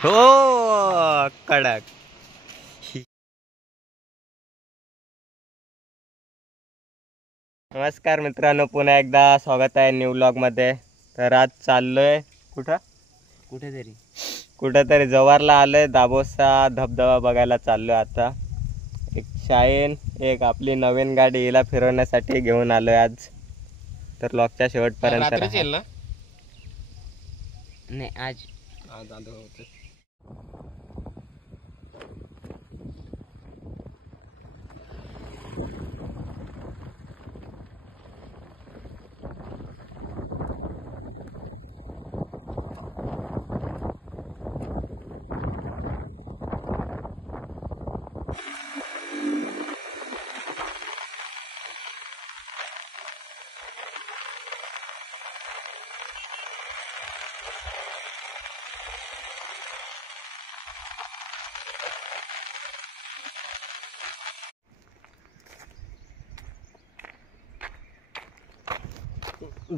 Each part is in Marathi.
हो कडक. नमस्कार मित्रांनो, पुन्हा एकदा स्वागत आहे न्यू व्लॉग मध्ये. तर आज चाललोय कुठेतरी जव्हारला आलोय. दाभोसा धबधबा बघायला चाललोय. आता एक शाईन, एक आपली नवीन गाडी हिला फिरवण्यासाठी घेऊन आलोय आज. तर व्लॉगच्या शेवटपर्यंत राहा. नाही आज आलो होतो.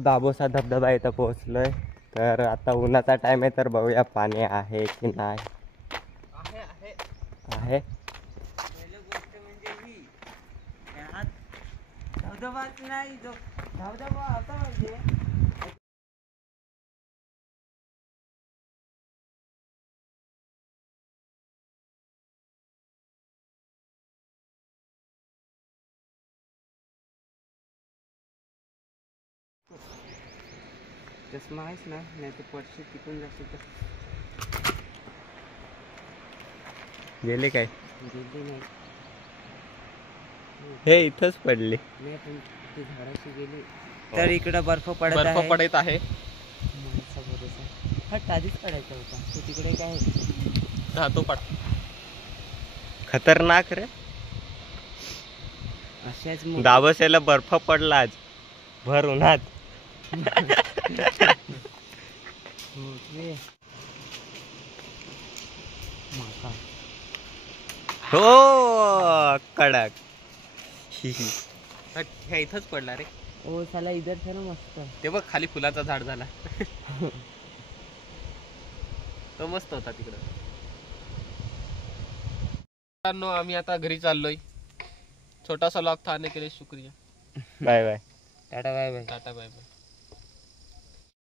दाभोसा धबधबा इथं पोहोचलोय. तर आता उन्हाचा टाइम आहे, तर बघूया पाणी आहे की नाही. आहे पहिली गोष्ट म्हणजे ही धबधबाच नाही, जो धबधबा आता म्हणजे चष्मा आहेच ना, नाही तर पडशी तिकून जाते तर गेले काय? गेली नाही. हे इथंच पडले. नाही पण ती झाडाशी गेली. तर इकडं बर्फ पडत आहे. माणसा भरोसा हट आधीच काढायचा होता. तू तिकडे काय तो पड. खतरनाक रे. अशाच दाभोस्याला बर्फ पडला आज भर उन्हात. हो कडक. हे इथंच पडला रे. ओ साला इधर से ना मस्त. ते बघ खाली फुलाचा झाड झाला. तो मस्त होता तिकडं. आम्ही आता घरी चाललोय. छोटासा लॉग था आने के लिए शुक्रिया. Bye bye. Tata bye bye. Tata bye bye.